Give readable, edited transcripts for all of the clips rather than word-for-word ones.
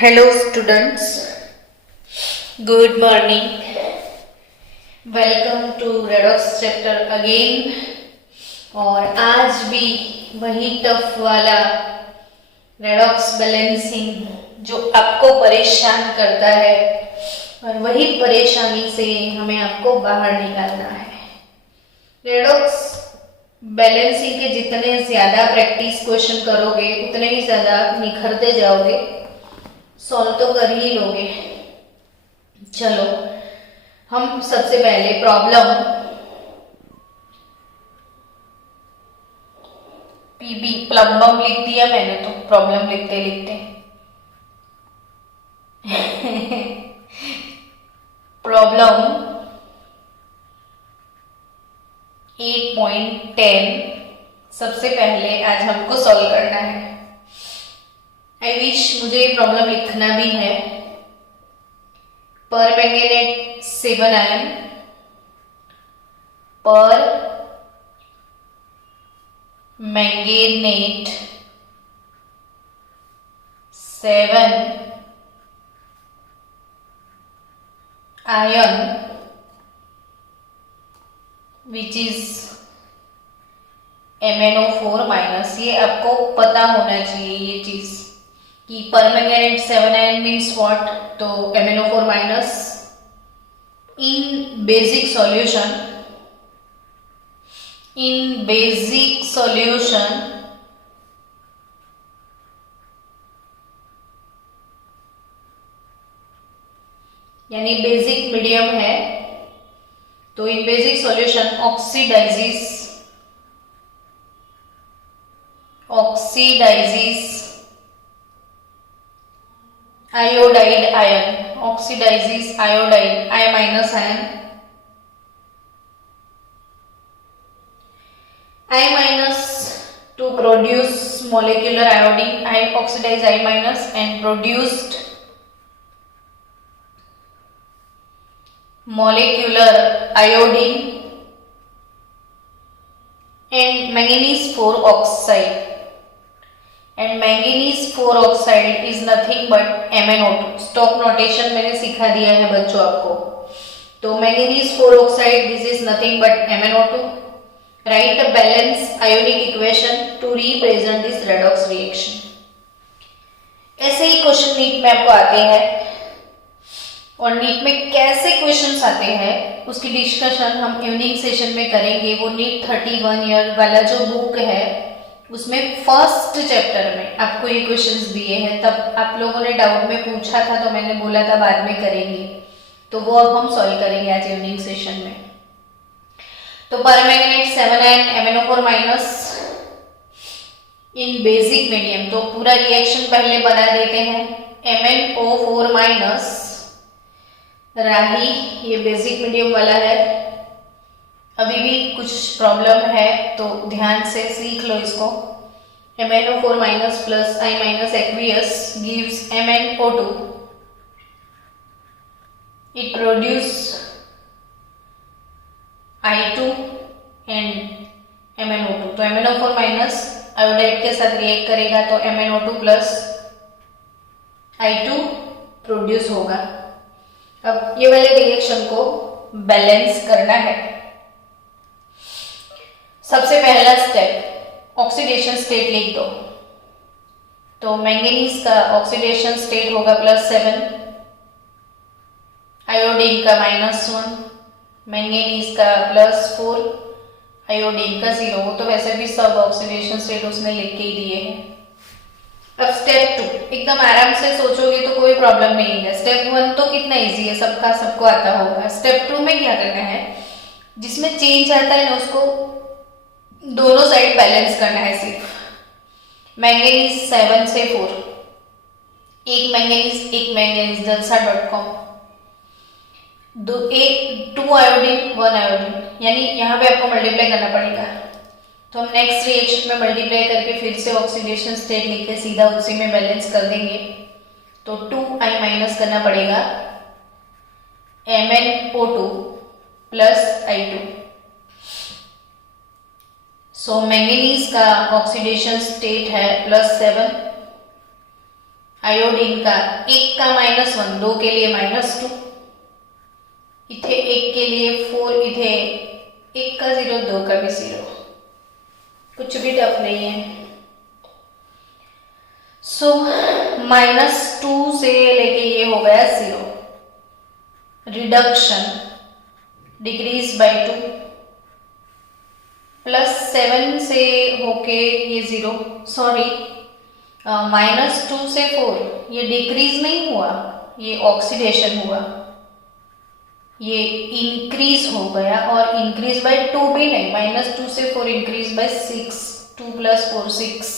Hello students, good morning. Welcome to redox chapter again. और आज भी वही टफ वाला रेडॉक्स बैलेंसिंग जो आपको परेशान करता है और वही परेशानी से हमें आपको बाहर निकालना है। रेडॉक्स बैलेंसिंग के जितने ज़्यादा प्रैक्टिस क्वेश्चन करोगे उतने ही ज़्यादा आप निखरते जाओगे, सॉल्व तो कर ही लोगे। चलो, हम सबसे पहले प्रॉब्लम पीबी प्लम्बम लिख दिया मैंने तो प्रॉब्लम लिखते लिखते प्रॉब्लम 8.10 सबसे पहले आज हमको सॉल्व करना है। आई विश मुझे प्रॉब्लम लिखना भी है। पर मैंगनेट 7 आयन पर manganate 7 ion which is MnO4 minus. ये आपको पता होना चाहिए ये चीज कि परमैंगनेट 7 आयन मीन्स व्हाट। तो MnO4 minus in basic solution यानी बेसिक मीडियम है, तो in basic solution oxidises iodide ion, oxidises iodide I minus ion, I minus to produce molecular iodine, I oxidize I minus and produced molecular iodine and manganese 4 oxide, and manganese 4 oxide is nothing but MnO2। Stock notation मैंने सिखा दिया है बच्चों आपको। तो manganese 4 oxide this is nothing but MnO2। Write a balanced ionic equation to represent this redox reaction। ऐसे ही question NEET में आपको आते हैं, और नीट में कैसे क्वेश्चंस आते हैं उसकी डिस्कशन हम इवनिंग सेशन में करेंगे। वो नीट 31 ईयर वाला जो बुक है उसमें फर्स्ट चैप्टर में आपको ये क्वेश्चंस दिए हैं। तब आप लोगों ने डाउट में पूछा था तो मैंने बोला था बाद में करेंगे, तो वो अब हम सॉल्व करेंगे आज इवनिंग सेशन में। तो permanganate 7 ion MnO4 minus in basic medium, तो पूरा रिएक्शन पहले बना देते हैं। MnO4 माइनस राही, ये बेसिक मीडियम वाला है। अभी भी कुछ प्रॉब्लम है तो ध्यान से सीख लो इसको। MnO4 minus plus I minus aqueous gives MnO2। It produce I2 and MnO2। तो MnO4 माइनस आयोडाइड के साथ रिएक्ट करेगा तो MnO2 प्लस I2 प्रोड्यूस होगा। अब ये वाले रिएक्शन को बैलेंस करना है। सबसे पहला स्टेप ऑक्सीडेशन स्टेट लिख दो। तो मैंगनीज का ऑक्सीडेशन स्टेट होगा +7, आयोडीन का -1, मैंगनीज का +4, आयोडीन का 0। वो तो वैसे भी सब ऑक्सीडेशन स्टेट उसने लिख के ही दिए हैं। अब स्टेप 2 एकदम आराम से सोचोगे तो कोई प्रॉब्लम नहीं है। स्टेप 1 तो कितना इजी है, सबको आता होगा। स्टेप 2 में क्या करना है, जिसमें चेंज आता है ना उसको दोनों साइड बैलेंस करना है। सिर्फ मैंगनीज 7 से 4, एक मैंगनीज jalsa.com, 2 आयोडीन 1 आयोडीन, यानी यहाँ पे आपको मल्टीप्लाई करना पड़ेगा। तो हम नेक्स्ट रिएक्शन में मल्टीप्लाई करके फिर से ऑक्सीडेशन स्टेट लिख के सीधा उसी में बैलेंस कर देंगे। तो 2I माइनस करना पड़ेगा MnO2 प्लस I2। सो मैंगनीज का ऑक्सीडेशन स्टेट है +7, आयोडीन का एक का -1, 2 के लिए -2, इथे एक के लिए 4, इथे एक का 0, 2 का भी 0, कुछ भी टफ नहीं है। सो -2 से लेके ये हो गया 0, रिडक्शन डिक्रीज बाय 2, +7 से होके ये 0, सॉरी -2 से 4 ये डिक्रीज नहीं हुआ, ये ऑक्सीडेशन हुआ, ये इंक्रीज हो गया, और इंक्रीज बाय 2 भी नहीं, -2 से 4 इंक्रीज बाय 6, 2 + 4 6,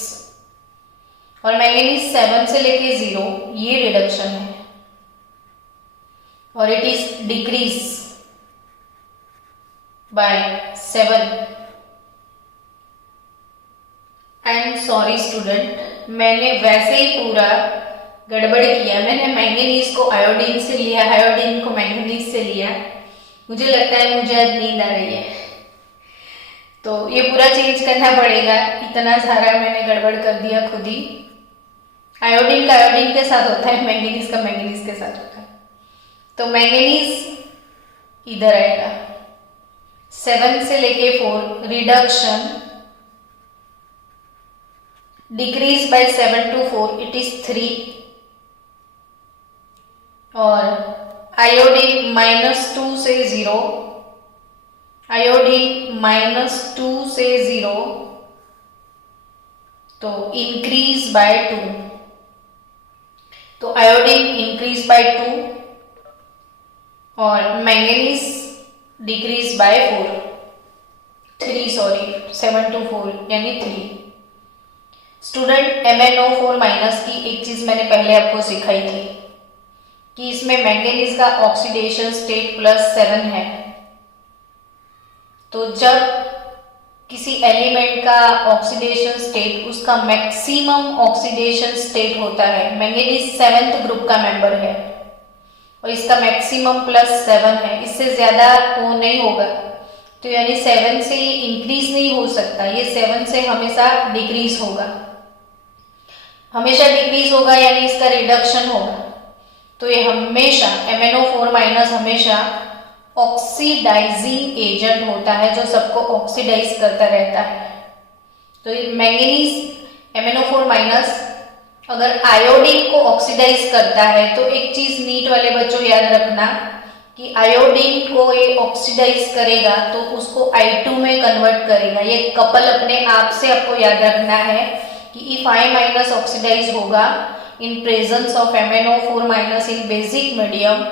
और मैंगनीज 7 से लेके 0 ये रिडक्शन है, और it is decrease by 7। I am sorry student, मैंने वैसे ही पूरा गड़बड़ किया, मैंने मैंगनीज को आयोडीन से लिया, आयोडीन को मैंगनीज से लिया। मुझे लगता है मुझे आज नींद आ रही है, तो ये पूरा चेंज करना पड़ेगा, इतना सारा मैंने गड़बड़ कर दिया खुद ही। आयोडीन का आयोडीन के साथ होता है, मैंगनीज का मैंगनीज के साथ होता है, तो मैंगनीज इधर आएगा, 7 से लेके 4 reduction, decrease by 7 to 4 it is 3, और आयोडीन -2 से 0, आयोडीन -2 से 0, तो इंक्रीज बाय 2, तो आयोडीन इंक्रीज बाय 2 और manganese decrease by 3 sorry 7 to 4 यानी 3। स्टूडेंट MnO4- की एक चीज मैंने पहले आपको सिखाई थी कि इसमें मैंगनीज का ऑक्सीडेशन स्टेट +7 है, तो जब किसी एलिमेंट का ऑक्सीडेशन स्टेट उसका मैक्सिमम ऑक्सीडेशन स्टेट होता है, मैंगनीज 7th ग्रुप का मेंबर है और इसका मैक्सिमम +7 है, इससे ज्यादा वो नहीं होगा, तो यानी 7 से ये इंक्रीज नहीं हो सकता, ये 7 से हमेशा डिक्रीज होगा, हमेशा डिक्रीज होगा यानी इसका रिडक्शन होगा, तो ये हमेशा MnO4- हमेशा ऑक्सीडाइजिंग एजेंट होता है जो सबको ऑक्सीडाइज करता रहता है। तो मैंगनीज MnO4- अगर आयोडीन को ऑक्सीडाइज करता है, तो एक चीज नीट वाले बच्चों याद रखना कि आयोडीन को ये ऑक्सीडाइज करेगा तो उसको I2 में कन्वर्ट करेगा, ये कपल अपने आप से आपको याद रखना है कि if I- ऑक्सीडाइज होगा in presence of MnO4- in basic medium,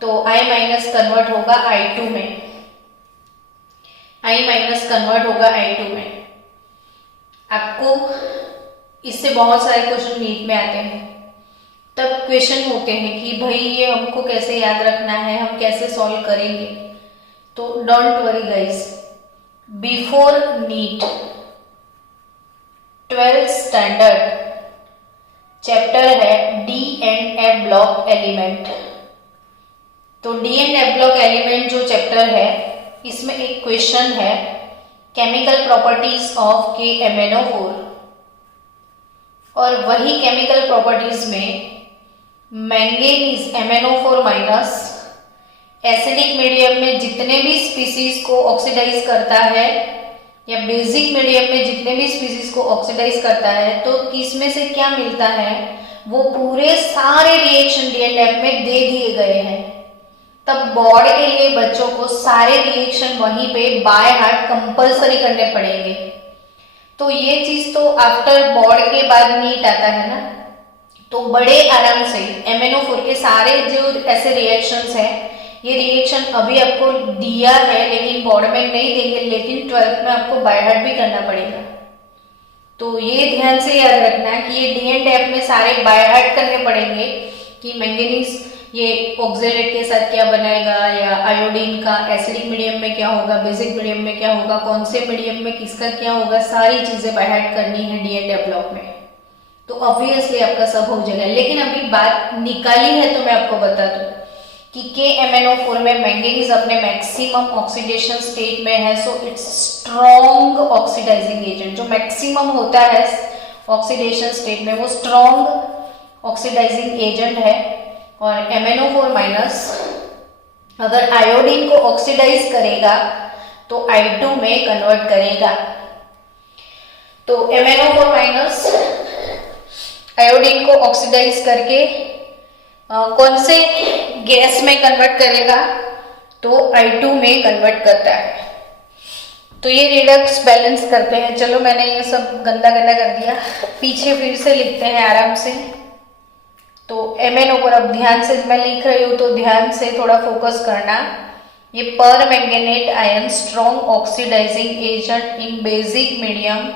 तो I- कन्वर्ट होगा I2 में, I- कन्वर्ट होगा I2 में। आपको इससे बहुत सारे क्वेश्चन नीट में आते हैं, तब क्वेश्चन होते हैं कि भाई ये हमको कैसे याद रखना है, हम कैसे सॉल्व करेंगे, तो don't worry guys, before NEET 12th standard chapter है D and F block element, तो D and F block element जो चैप्टर है इसमें एक क्वेश्चन है केमिकल प्रॉपर्टीज ऑफ KMnO4, और वही केमिकल प्रॉपर्टीज में मैंगनीज MnO4- एसिडिक मीडियम में जितने भी स्पीसीज को ऑक्सीडाइज करता है या बेसिक मीडियम में जितने भी स्पीसीज को ऑक्सीडाइज करता है, तो किसमें से क्या मिलता है, वो पूरे सारे रिएक्शन डी एंड एफ में दे दिए गए हैं। तब बोर्ड के लिए बच्चों को सारे रिएक्शन वहीं पे बाय हार्ट कंपलसरी करने पड़ेंगे, तो ये चीज तो आफ्टर बोर्ड के बाद नीट आता है ना, तो बड़े आराम से MnO4 के सारे जो ऐसे रिएक्शंस हैं, ये रिएक्शन अभी आपको दिया है लेकिन बोर्ड में नहीं देंगे, लेकिन 12th में आपको बाय हार्ट भी करना पड़ेगा, तो ये ध्यान से याद रखना कि ये डी एंड एफ में सारे बाय हार्ट करने पड़ेंगे कि मैंगनीज ये ऑक्सलेट के साथ क्या बनाएगा, या आयोडीन का एसिडिक मीडियम में क्या होगा, बेसिक मीडियम में क्या होगा, कौन से मीडियम में किसका क्या होगा, सारी चीजें बाय हार्ट करनी है डी एंड एफ ब्लॉक में, तो ऑब्वियसली आपका सब हो जाएगा। लेकिन अभी बात निकाली है तो मैं आपको बता दूं कि KMnO4 में मैंगनीज अपने मैक्सिमम ऑक्सीडेशन स्टेट में है, so it's strong oxidising agent, जो मैक्सिमम होता है ऑक्सीडेशन स्टेट में वो स्ट्रॉन्ग ऑक्सीडाइजिंग एजेंट है और MnO4 माइनस अगर आयोडीन को ऑक्सीडाइज करेगा तो I2 में कन्वर्ट करेगा। तो MnO4 माइनस आयोडीन को ऑक्सीडाइज करके कौन से गैस में कन्वर्ट करेगा, तो I2 में कन्वर्ट करता है। तो ये रिडक्स बैलेंस करते हैं। चलो मैंने ये सब गंदा गंदा कर दिया, पीछे फिर से लिखते हैं आराम से। तो MnO पर अब ध्यान से मैं लिख रही हूँ तो ध्यान से थोड़ा फोकस करना। ये पर manganate ion strong oxidising agent in basic medium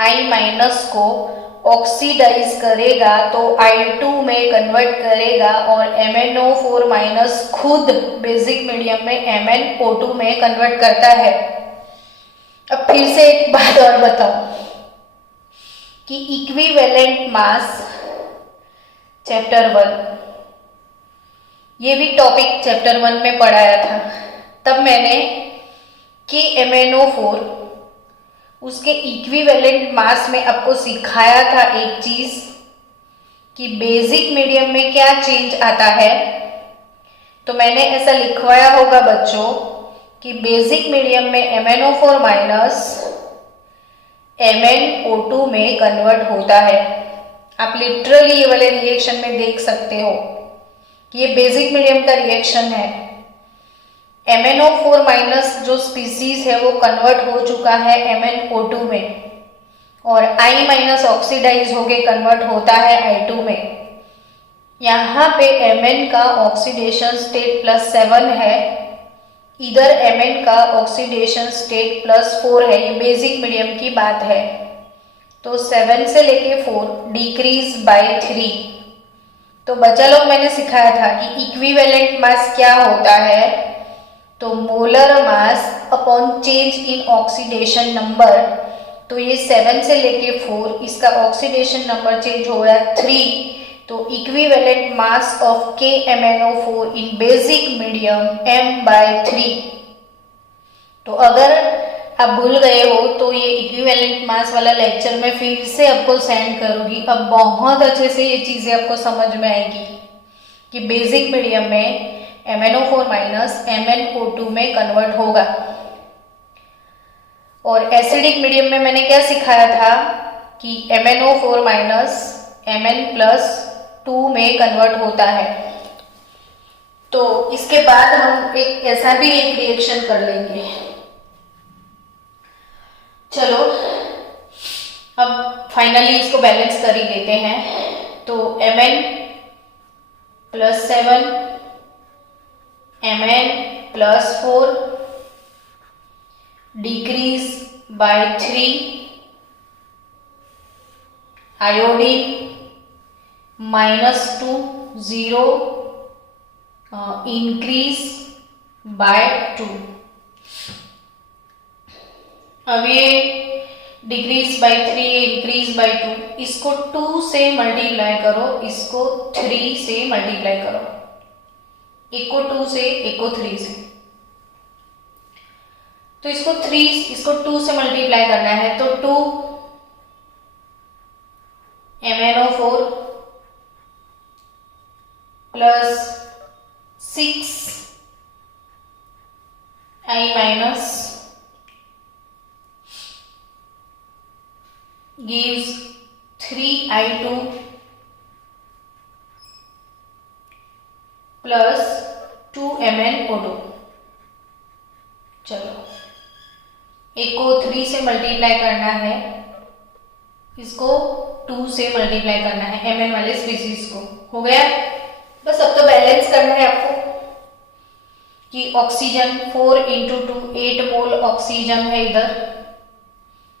I minus को ऑक्सीडाइज करेगा तो I2 में कन्वर्ट करेगा और MnO4 माइनस खुद बेसिक मीडियम में MnO2 में कन्वर्ट करता है। अब फिर से एक बात और बताऊं कि इक्विवेलेंट मास चैप्टर 1, ये भी टॉपिक चैप्टर 1 में पढ़ाया था। तब मैंने कि MnO4 उसके इक्विवेलेंट मास में आपको सिखाया था एक चीज कि बेसिक मीडियम में क्या चेंज आता है। तो मैंने ऐसा लिखवाया होगा बच्चों कि बेसिक मीडियम में MnO4 माइनस MnO2 में कन्वर्ट होता है। आप लिटरली ये वाले रिएक्शन में देख सकते हो कि ये बेसिक मीडियम का रिएक्शन है। MnO4 माइनस जो स्पीसीज है वो कन्वर्ट हो चुका है MnO2 में और I माइनस ऑक्सीडाइज होके कन्वर्ट होता है I2 में। यहाँ पे Mn का ऑक्सीडेशन स्टेट +7 है, इधर Mn का ऑक्सीडेशन स्टेट +4 है। ये बेसिक मीडियम की बात है। तो 7 से लेके 4 डिक्रीज बाय 3। तो बच्चा लोग मैंने सिखाया था कि इक्विवेलेंट मास क्या होता है, तो molar mass upon change in oxidation number. तो ये 7 से लेके 4, इसका ऑक्सीडेशन नंबर चेंज हो गया 3। तो equivalent mass of KMnO4 in basic medium m/3। तो अगर आप भूल गए हो तो ये इक्विवेलेंट मास वाला लेक्चर मैं फिर से आपको सेंड करूंगी। अब बहुत अच्छे से ये चीजें आपको समझ में आएगी कि बेसिक मीडियम में MnO4 माइनस MnO2 में कन्वर्ट होगा। और एसिडिक मीडियम में मैंने क्या सिखाया था कि MnO4 माइनस Mn+2 में कन्वर्ट होता है। तो इसके बाद हम ऐसा भी एक रिएक्शन कर लेंगे। चलो अब फाइनली इसको बैलेंस कर ही देते हैं। तो Mn+7 Mn+4 decrease by 3, iodine -2 0 increase by 2। अब ये डिक्रीज बाय 3 इंक्रीज बाय 2, इसको 2 से मल्टीप्लाई करो, इसको 3 से मल्टीप्लाई करो। एक को 2 से, एक को 3 से। तो इसको 2 से मल्टीप्लाई करना है तो 2 MnO4 plus 6 I minus gives 3I2 plus 2 MnO2। चलो एक को 3 से मल्टीप्लाई करना है, इसको 2 से मल्टीप्लाई करना है Mn वाले स्पीसीज को। हो गया। बस अब तो बैलेंस करना है आपको कि ऑक्सीजन 4 × 2 8 मोल ऑक्सीजन है,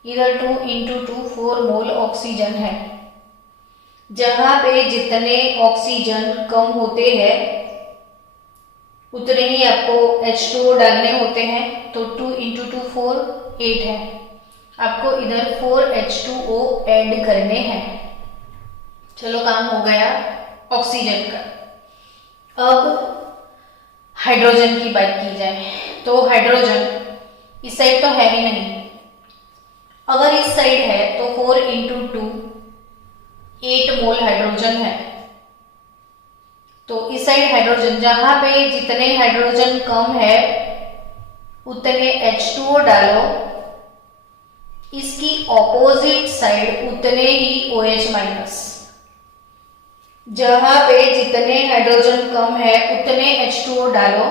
इधर 2 × 2 4 मोल ऑक्सीजन है। जहां पे जितने ऑक्सीजन कम होते हैं उतने ही आपको H2O डालने होते हैं। तो 2 × 2 4 8 है, आपको इधर 4 H2O ऐड करने हैं। चलो काम हो गया ऑक्सीजन का। अब हाइड्रोजन की बात की जाए तो हाइड्रोजन इस साइड तो है ही नहीं, अगर इस साइड है तो 4 × 2 8 मोल हाइड्रोजन है। तो इस साइड हाइड्रोजन, जहां पे जितने हाइड्रोजन कम है उतने H2O डालो, इसकी ऑपोजिट साइड उतने ही OH माइनस। जहां पे जितने हाइड्रोजन कम है उतने H2O डालो,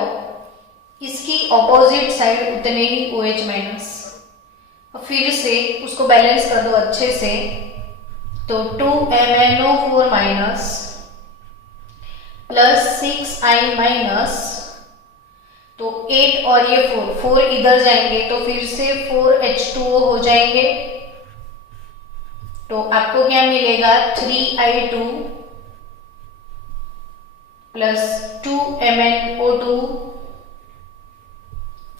इसकी ऑपोजिट साइड उतने ही OH माइनस। फिर से उसको बैलेंस कर दो अच्छे से, तो 2MnO4 minus plus 6I minus, तो 8 और ये 4 इधर जाएंगे तो फिर से 4H2O हो जाएंगे। तो आपको क्या मिलेगा 3I2 प्लस 2MnO2,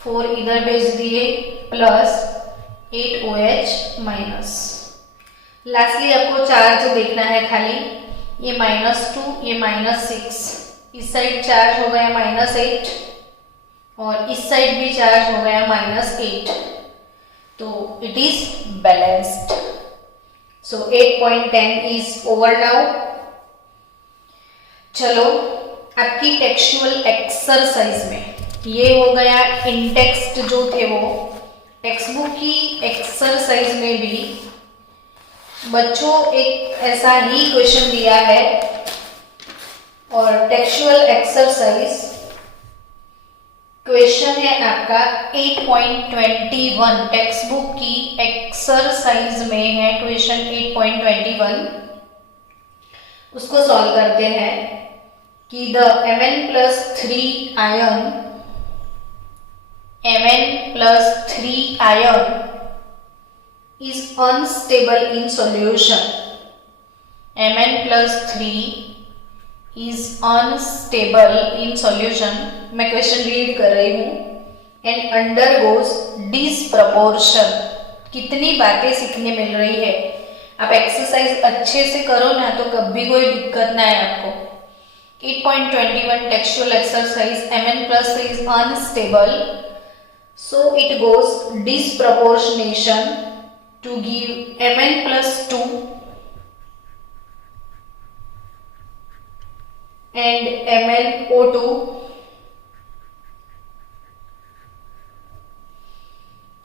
4 इधर भेज दिए, प्लस 8OH माइनस। लास्टली आपको चार्ज देखना है खाली, ये -2, ये -6, इस साइड चार्ज हो गया -8 और इस साइड भी चार्ज हो गया -8, तो it is balanced. So 8.10 is over now. चलो आपकी टेक्सचुअल एक्सरसाइज में ये हो गया। इन टेक्स्ट जो थे वो टेक्स्ट बुक की एक्सरसाइज में भी बच्चों एक ऐसा ही क्वेश्चन दिया है, और टेक्सचुअल एक्सरसाइज क्वेश्चन है आपका 8.21। टेक्स्ट बुक की एक्सरसाइज में है क्वेश्चन 8.21। उसको सॉल्व करते हैं कि the Mn+3 ion is unstable in solution. Mn+3 is unstable in solution. मैं क्वेश्चन रीड कर रही हूँ। And undergoes disproportion. कितनी बातें सीखने मिल रही है। आप एक्सरसाइज अच्छे से करो ना तो कभी कोई दिक्कत ना है आपको। 8.21 textual exercise, Mn+3 is unstable, so it goes disproportionation to give Mn+2 and MnO2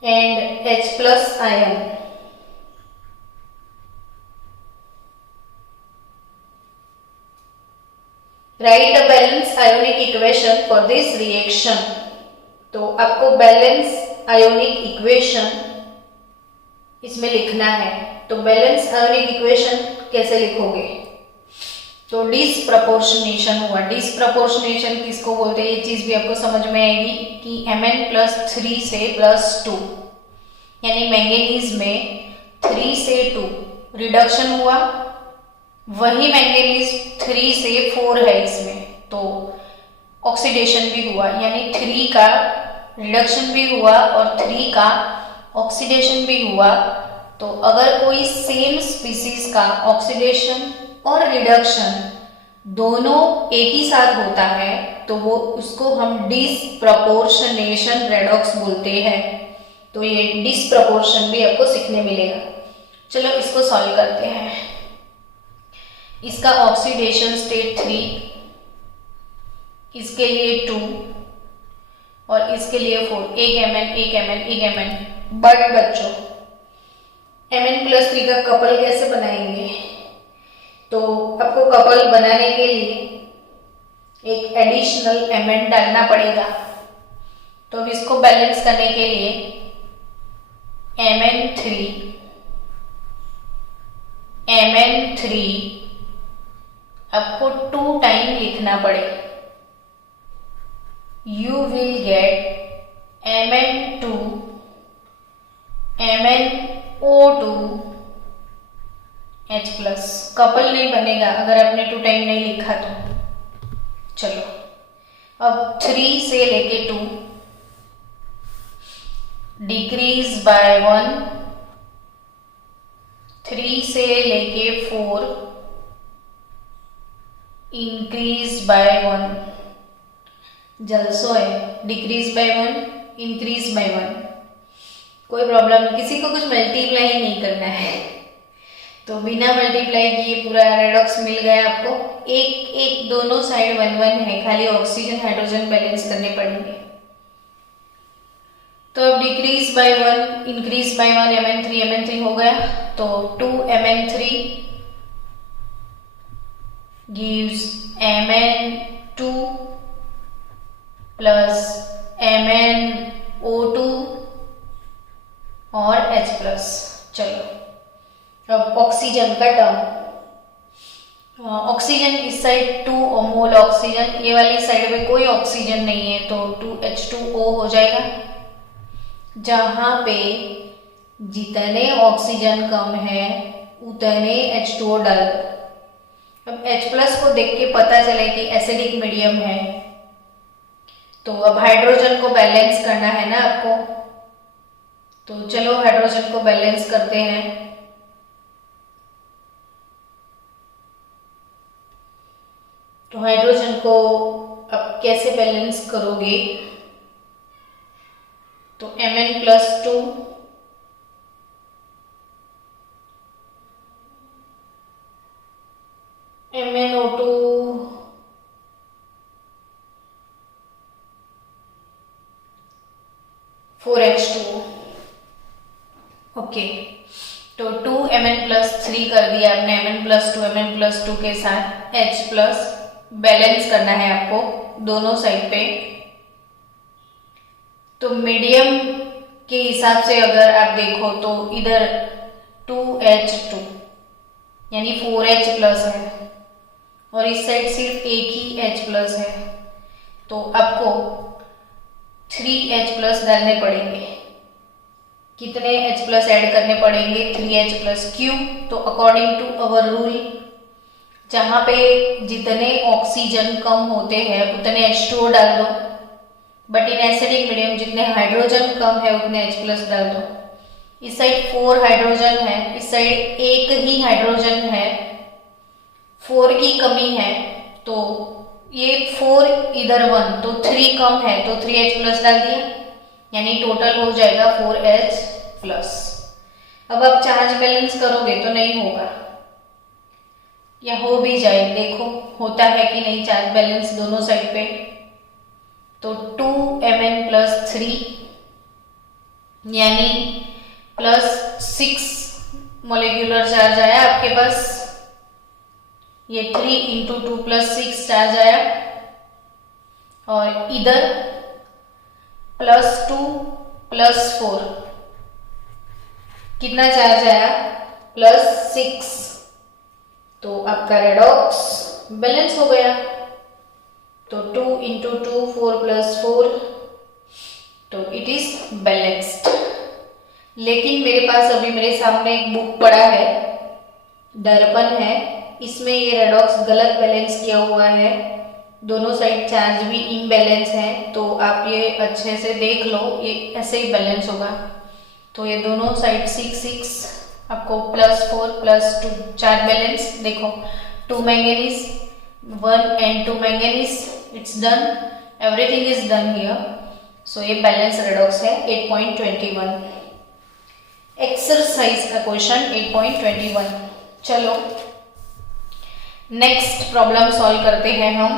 and H plus ion. Write a balanced ionic equation for this reaction. तो आपको बैलेंस आयोनिक इक्वेशन इसमें लिखना है। तो बैलेंस आयोनिक इक्वेशन कैसे लिखोगे? तो disproportionation हुआ। डिसप्रपोर्शनेशन किसको बोलते हैं ये चीज भी आपको समझ में आएगी कि Mn+3 से +2 यानी मैंगनीज में 3 से 2 रिडक्शन हुआ, वही मैंगनीज 3 से 4 है इसमें, तो ऑक्सीडेशन भी हुआ, यानी 3 का रिडक्शन भी हुआ और 3 का ऑक्सीडेशन भी हुआ। तो अगर कोई सेम स्पीसीज का ऑक्सीडेशन और रिडक्शन दोनों एक ही साथ होता है तो वो उसको हम डिसप्रपोर्शनेशन रेडॉक्स बोलते हैं। तो ये डिसप्रपोर्शन भी आपको सीखने मिलेगा। चलो इसको सॉल्व करते हैं। इसका ऑक्सीडेशन स्टेट 3, इसके लिए 2 और इसके लिए 4। एक Mn। बट बच्चों Mn+3 का कपल कैसे बनाएंगे? तो आपको कपल बनाने के लिए एक एडिशनल Mn डालना पड़ेगा। तो इसको बैलेंस करने के लिए Mn3 आपको 2 टाइम लिखना पड़ेगा। You will get Mn2 MnO2 H+। Couple नहीं बनेगा अगर आपने 2 टाइम नहीं लिखा तो। चलो अब 3 से लेके 2 डिक्रीज बाय 1, 3 से लेके 4 इंक्रीज बाय 1। जल्सो है डिक्रीज बाय 1 इंक्रीज बाय 1, कोई प्रॉब्लम नहीं, किसी को कुछ मल्टीप्लाई नहीं करना है। तो बिना मल्टीप्लाई किए पूरा रेडॉक्स मिल गया आपको। एक एक दोनों साइड 1 1 है, खाली ऑक्सीजन हाइड्रोजन बैलेंस करने पड़ेंगे। तो अब decrease by 1 increase by 1 Mn3 हो गया। तो 2Mn3 gives Mn2 plus MnO2 और H+। चलो अब ऑक्सीजन का टर्म, ऑक्सीजन इस साइड 2 मोल ऑक्सीजन, ये वाली साइड में कोई ऑक्सीजन नहीं है तो 2H2O हो जाएगा, जहां पे जितने ऑक्सीजन कम है उतने H2O डाल दो। अब H+ को देख के पता चले कि एसिडिक मीडियम है, तो अब हाइड्रोजन को बैलेंस करना है ना आपको। तो चलो हाइड्रोजन को बैलेंस करते हैं। तो हाइड्रोजन को अब कैसे बैलेंस करोगे? तो Mn+2 MnO2 4H2O। ओके, तो 2Mn+3 कर दिया आपने, Mn+2 के साथ H+ बैलेंस करना है आपको दोनों साइड पे। तो मीडियम के हिसाब से अगर आप देखो तो इधर 2H2 यानी 4H+ है और इस साइड सिर्फ एक ही H+ है, तो आपको 3H+ डालने पड़ेंगे। कितने H+ ऐड करने पड़ेंगे? 3H+। क्यों? तो अकॉर्डिंग टू अवर रूल, जहां पे जितने ऑक्सीजन कम होते हैं उतने H2O डाल दो, बट इन एसिडिक मीडियम जितने हाइड्रोजन कम है उतने H+ डाल दो। इस साइड 4 हाइड्रोजन है, इस साइड एक ही हाइड्रोजन है, 4 की कमी है, तो ये 4 इधर 1 तो 3 कम है तो 3H+ डाल दिया, यानी टोटल हो जाएगा 4H+। अब आप चार्ज बैलेंस करोगे तो नहीं होगा, या हो भी जाए, देखो होता है कि नहीं चार्ज बैलेंस दोनों साइड पे। तो 2Mn+3 यानी +6 मोलिकुलर चार्ज आया आपके पास, ये 3 × 2 + 6 चार्ज आया, और इधर +2 + 4 कितना चार्ज आया? +6। तो आपका रेडॉक्स बैलेंस हो गया। तो 2 × 2 4 + 4, तो इट इज बैलेंस्ड। लेकिन मेरे पास अभी मेरे सामने एक बुक पड़ा है, दर्पण है, इसमें ये रेडॉक्स गलत बैलेंस किया हुआ है, दोनों साइड चार्ज भी इम्बैलेंस है, तो आप ये अच्छे से देख लो, ये ऐसे ही बैलेंस होगा। तो ये दोनों साइड 6 6 आपको +4 + 2 चार्ज बैलेंस। देखो 2 manganese 1 and 2 manganese, it's done, everything is done here. So ये बैलेंस रेडॉक्स है 8.21। एक्सरसाइज का क्वेश्चन 8.21। चलो नेक्स्ट प्रॉब्लम सॉल्व करते हैं हम।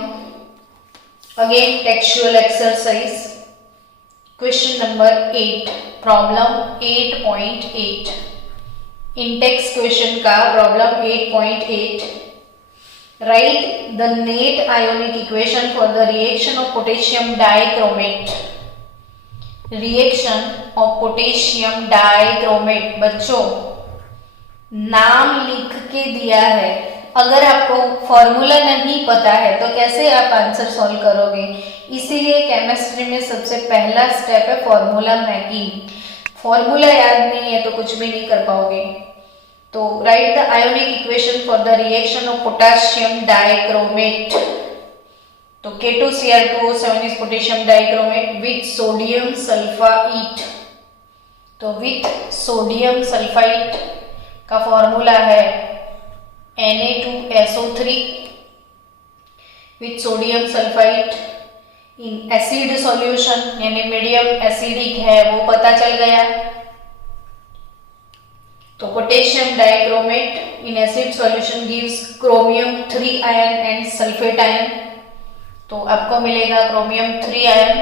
Again textual exercise, question number 8, problem 8.8। Intext question का problem 8.8। Write the net ionic equation for the reaction of potassium dichromate. Reaction of potassium dichromate, बच्चों नाम लिख के दिया है, अगर आपको फॉर्मूला नहीं पता है तो कैसे आप आंसर सॉल्व करोगे? इसीलिए केमिस्ट्री में सबसे पहला स्टेप है फॉर्मूला मेकिंग। फॉर्मूला याद नहीं है तो कुछ भी नहीं कर पाओगे। तो right the ionic equation for the reaction of potassium dichromate. तो K2Cr2O7 is potassium dichromate with sodium sulphite. तो विथ सोडियम सल्फाइट का फॉर्मूला है Na2SO3 with sodium sulphite in acid solution, यानी मीडियम एसिडिक है वो पता चल गया। तो potassium dichromate in acid solution gives chromium 3 ion and sulphate ion. तो आपको मिलेगा क्रोमियम 3 आयन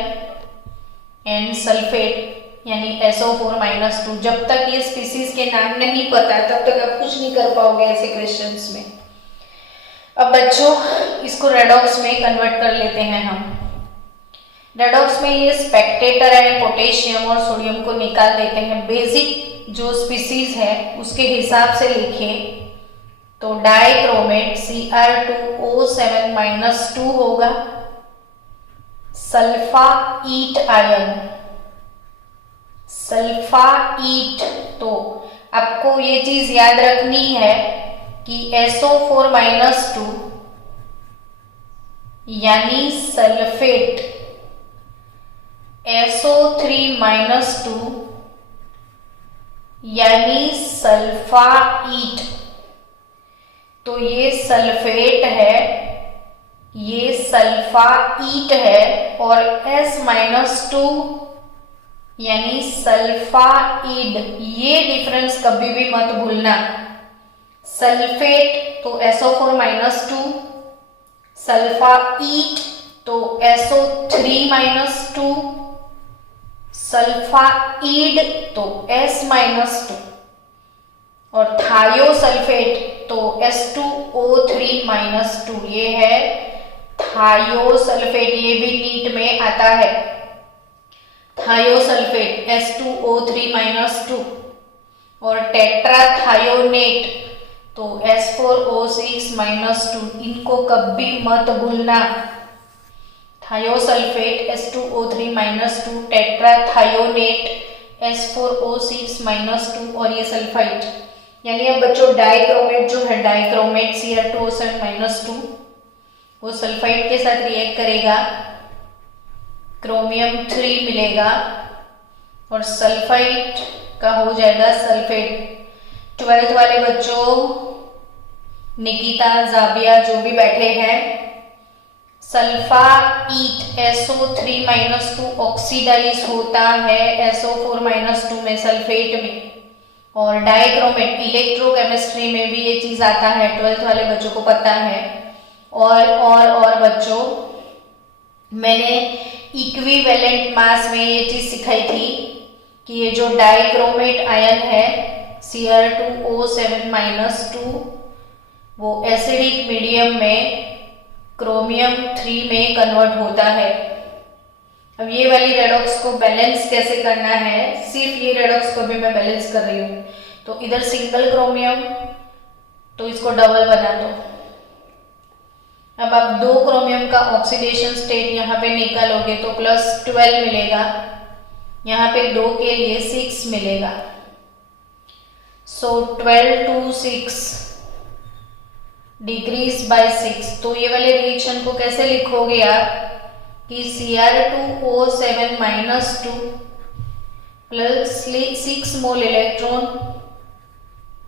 एंड सल्फेट यानी SO4-2। जब तक ये स्पीसीज के नाम नहीं पता तब तक आप कुछ नहीं कर पाओगे ऐसे क्वेश्चंस में। अब बच्चों इसको रेडॉक्स में कन्वर्ट कर लेते हैं हम। रेडॉक्स में ये स्पेक्टेटर है, पोटेशियम और सोडियम को निकाल देते हैं। बेसिक जो स्पीसीज है उसके हिसाब से लिखें तो डाइक्रोमेट Cr2O7-2 होगा। सल्फाईट आयन, सल्फाईट, तो आपको ये चीज याद रखनी है कि SO4-2 यानी सल्फेट, SO3-2 यानी सल्फाईट। तो ये सल्फेट है, ये सल्फाईट है और S-2 यानी सल्फाइड। ये डिफरेंस कभी भी मत भूलना। सल्फेट तो SO4-2, सल्फाईट तो SO3-2, सल्फाइड तो S-2 और थायोसल्फेट तो H2O3-2। ये है थायोसल्फेट, ये भी नीट में आता है। थायोसल्फेट H2O3-2 और टेट्राथायोनेट तो S4O6-2। इनको कभी मत भूलना। थायोसल्फेट H2O3-2, टेट्राथायोनेट S4O6-2 और ये सल्फाइड। यानी अब बच्चों डाइक्रोमेट जो है, डाइक्रोमेट Cr2O7-2 वो सल्फाइड के साथ रिएक्ट करेगा, क्रोमियम 3 मिलेगा और सल्फाइड का हो जाएगा सल्फेट। 12th वाले बच्चों, निकिता, जाबिया जो भी बैठे हैं, सल्फाईट SO3-2 ऑक्सीडाइज होता है SO4-2 में, सल्फेट में। और डाइक्रोमेट इलेक्ट्रोकेमिस्ट्री में भी ये चीज आता है, 12th वाले बच्चों को पता है। और बच्चों मैंने इक्विवेलेंट मास में ये चीज सिखाई थी कि ये जो डाइक्रोमेट आयन है Cr2O7-2 वो एसिडिक मीडियम में क्रोमियम 3 में कन्वर्ट होता है। अब ये वाली रेडॉक्स को बैलेंस कैसे करना है, सिर्फ ये रेडॉक्स को भी मैं बैलेंस कर रही हूँ। तो इधर सिंगल क्रोमियम तो इसको डबल बना दो। अब आप 2 क्रोमियम का ऑक्सीडेशन स्टेट यहाँ पे निकालोगे तो +12 मिलेगा, यहाँ पे 2 के लिए 6 मिलेगा। सो 12 to 6 डिक्रीज बाय 6। तो ये वाले रिएक्शन को कैसे लिखोगे आप कि Cr2O7-2 प्लस 6 मोल इलेक्ट्रॉन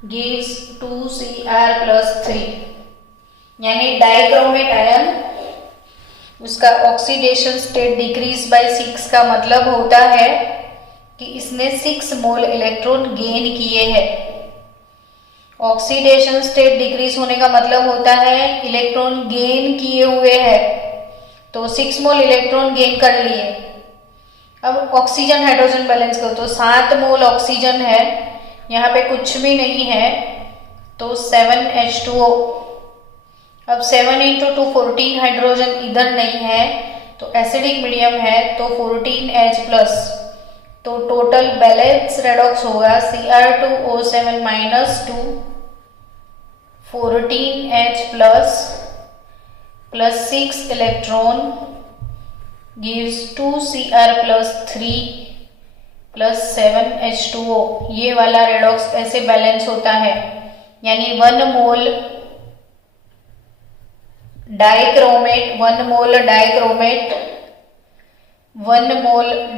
गिव्स 2Cr+3। यानी डाइक्रोमेट आयन उसका ऑक्सीडेशन स्टेट डिक्रीज बाय 6 का मतलब होता है कि इसने 6 मोल इलेक्ट्रॉन गेन किए हैं। ऑक्सीडेशन स्टेट डिक्रीज होने का मतलब होता है इलेक्ट्रॉन गेन किए हुए हैं। तो 6 मोल इलेक्ट्रॉन गेन कर लिए। अब ऑक्सीजन हाइड्रोजन बैलेंस करो तो 7 मोल ऑक्सीजन है, यहाँ पे कुछ भी नहीं है तो 7H2O। अब 7 × 2 14 हाइड्रोजन इधर नहीं है तो एसिडिक मीडियम है तो 14H+। तो टोटल बैलेंस रेडॉक्स होगा Cr2O7-2 14H+ plus 6 electron gives 2Cr+3 plus 7H2O। ये वाला रेडॉक्स ऐसे बैलेंस होता है। यानी 1 मोल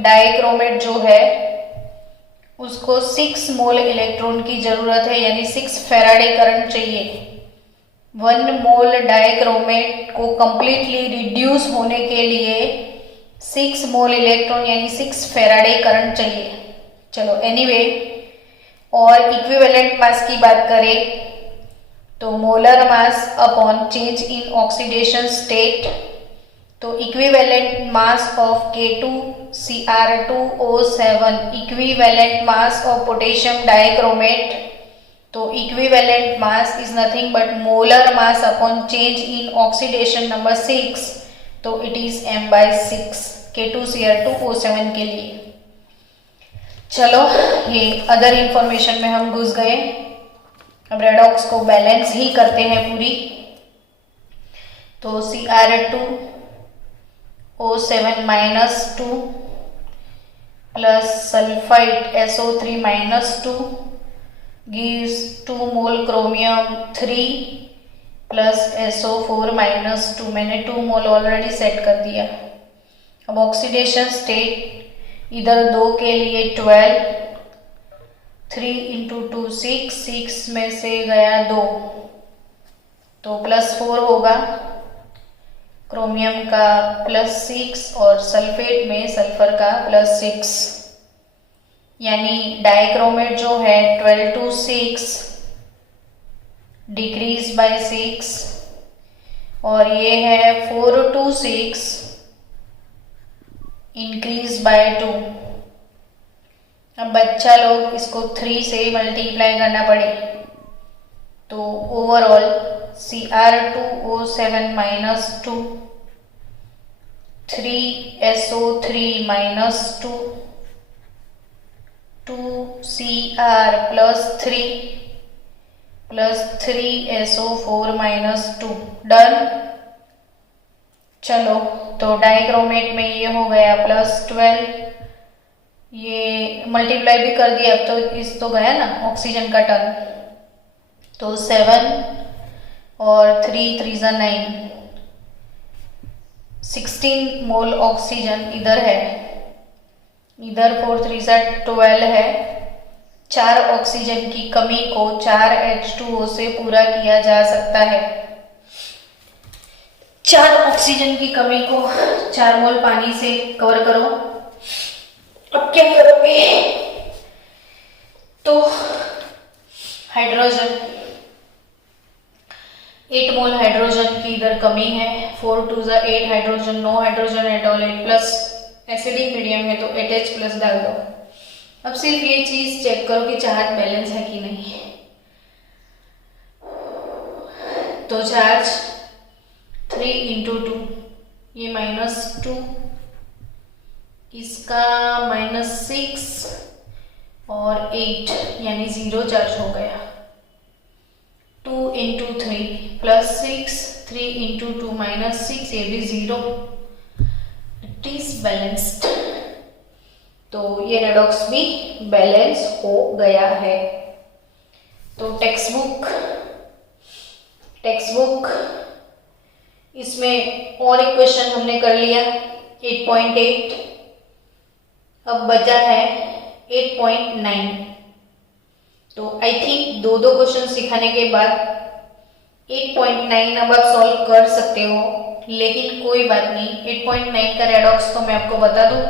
डाइक्रोमेट जो है उसको 6 मोल इलेक्ट्रॉन की जरूरत है, यानी 6 फैराडे करंट चाहिए। 1 मोल डाइक्रोमेट को कंप्लीटली रिड्यूस होने के लिए 6 मोल इलेक्ट्रॉन यानी 6 फैराडे करंट चाहिए। चलो एनीवे और इक्विवेलेंट मास की बात करें तो molar mass upon change in oxidation state, तो equivalent mass of K2Cr2O7 equivalent mass of potassium dichromate, तो equivalent mass is nothing but molar mass upon change in oxidation number 6, तो it is m/6 K2Cr2O7 के लिए। चलो ये other information में हम घुस गए, अब रेडॉक्स को बैलेंस ही करते हैं पूरी। तो Cr2O7-2 plus sulphide SO3-2 gives 2 मोल क्रोमियम 3 प्लस SO4-2, मैंने 2 मोल ऑलरेडी सेट कर दिया। अब ऑक्सीडेशन स्टेट इधर 2 के लिए 12, 3 × 2 6 में से गया 2, तो +4 होगा, क्रोमियम का +6 और सल्फेट में सल्फर का +6, यानी डाइक्रोमेट जो है 12 to 6 डिक्रीज बाय 6 और ये है 4 to 6 इंक्रीज बाय 2। अब बच्चा लोग इसको 3 से मल्टीप्लाई करना पड़े, तो overall Cr2O7-2 3SO3-2 2Cr +3 plus 3SO4-2 done. चलो तो डाइक्रोमेट में ये हो गया +12, ये मल्टीप्लाई भी कर दिया, अब तो इस तो गया ना ऑक्सीजन का टर्न, तो 7 और 3 3 9 16 मोल ऑक्सीजन इधर है, इधर 4 3 12 है। 4 ऑक्सीजन की कमी को 4 H2O से पूरा किया जा सकता है। 4 ऑक्सीजन की कमी को 4 मोल पानी से कवर करो। अब क्या करोगे, तो हाइड्रोजन 8 मोल हाइड्रोजन की इधर कमी है, 4 2 8 hydrogen, no hydrogen at all, 8 plus acidic medium है तो 8H+ डाल दो। अब सिर्फ ये चीज चेक करो कि चार्ज बैलेंस है कि नहीं। तो चार्ज 3 × 2, ये -2, इसका -6 और 8 यानी 0 चार्ज हो गया। 2 × 3 +6, 3 × 2 -6, ये भी 0, इट इज बैलेंस्ड। तो ये रेडॉक्स भी बैलेंस हो गया है। तो टेक्स्ट बुक इसमें और इक्वेशन हमने कर लिया 8.8, अब बचा है 8.9। तो आई थिंक 2 क्वेश्चन सिखाने के बाद 8.9 अब आप सॉल्व कर सकते हो, लेकिन कोई बात नहीं, 8.9 का रेडॉक्स तो मैं आपको बता दूं।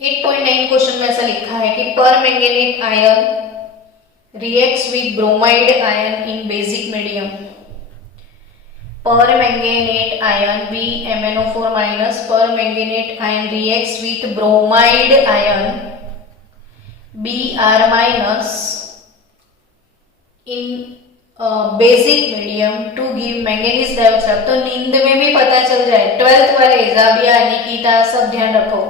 8.9 क्वेश्चन में ऐसा लिखा है कि permanganate ion reacts with bromide ion in basic medium. Permanganate ion BmNO4- permanganate ion reacts with bromide ion Br- in basic medium to give manganese dioxide. तो नींद में भी पता चल जाए, 12th वाले जाबिया निकिता सब ध्यान रखो,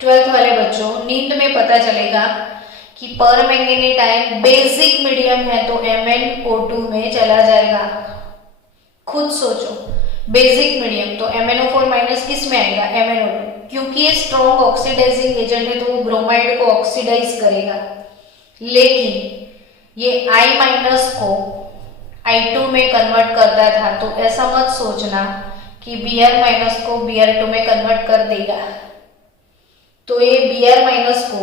12th वाले बच्चों नींद में पता चलेगा कि परमैंगनेट आयन बेसिक मीडियम है तो MnO2 में चला जाएगा। खुद सोचो, बेसिक मीडियम तो MnO4- किस में आएगा, MnO2, क्योंकि ये स्ट्रॉन्ग ऑक्सीडाइजिंग एजेंट है तो वो ब्रोमाइड को ऑक्सीडाइज करेगा। लेकिन ये I- को I2 में कन्वर्ट करता था, तो ऐसा मत सोचना कि Br- को Br2 में कन्वर्ट कर देगा। तो ये Br- को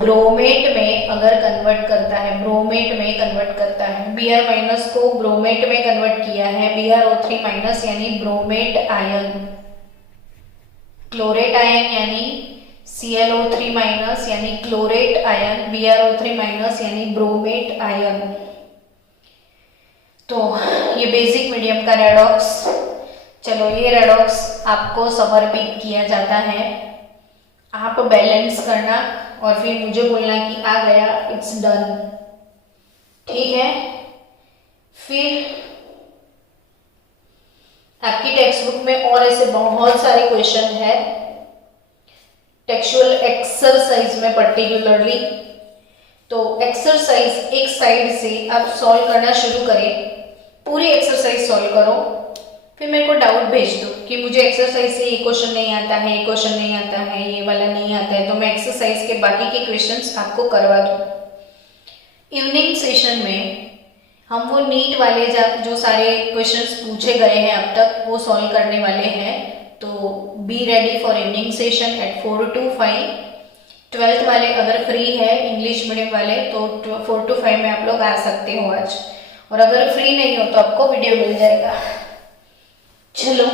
ब्रोमेट में अगर कन्वर्ट करता है, ब्रोमेट में कन्वर्ट करता है, Br- को ब्रोमेट में कन्वर्ट किया है, BrO3- यानी ब्रोमेट आयन, क्लोरेट आयन यानी ClO3 माइनस यानी क्लोरेट आयन, BrO3 माइनस यानी ब्रोमेट आयन। तो ये बेसिक मीडियम का रेडॉक्स। चलो ये रेडॉक्स आपको समर्पित किया जाता है, आप बैलेंस करना और फिर मुझे बोलना कि आ गया, इट्स डन। ठीक है, फिर आपकी टेक्स्ट बुक में और ऐसे बहुत सारे क्वेश्चन है टेक्सचुअल एक्सरसाइज में पर्टिकुलरली। तो एक्सरसाइज एक साइड से आप सॉल्व करना शुरू करें, पूरी एक्सरसाइज सॉल्व करो, फिर मेरे को डाउट भेज दो कि मुझे एक्सरसाइज से ये क्वेश्चन नहीं आता है, ये क्वेश्चन नहीं आता है, ये वाला नहीं आता है, तो मैं एक्सरसाइज के बाकी के क्वेश्चंस आपको करवा दूँ। इवनिंग सेशन में हम वो नीट वाले जो सारे क्वेश्चंस पूछे गए हैं अब तक वो सॉल्व करने वाले हैं। तो be ready for evening session at 4 to 5। 12th वाले अगर फ्री है इंग्लिश मीडियम वाले तो 4 to 5 में आप लोग आ सकते हो आज, और अगर फ्री नहीं हो तो आपको वीडियो मिल जाएगा। चलो